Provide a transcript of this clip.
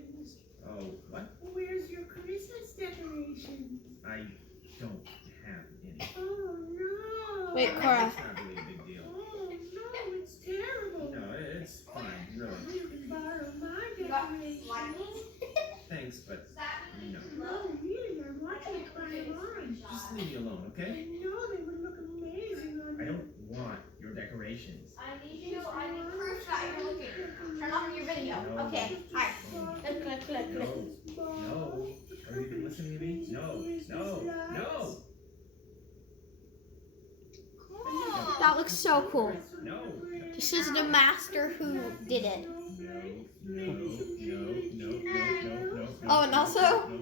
decorations? Oh, what? Where's your Christmas decorations? I don't have any. Oh no! Wait, Cora. It's not really a big deal. Oh no, it's terrible. No, it's fine, really. You can borrow my You got decorations. lightning? Thanks, but no. No, really, I want you to try them on. Just leave me alone, I okay? know they would look amazing on I you. don't want your decorations. I need proof that you're looking. Turn off your video. No. Okay, hi. Look. No. No. Are you even listening to me? No. No. No. That looks so cool. No. This is the master who did it. No. No. No. No. No. No. No. Oh, and also, No.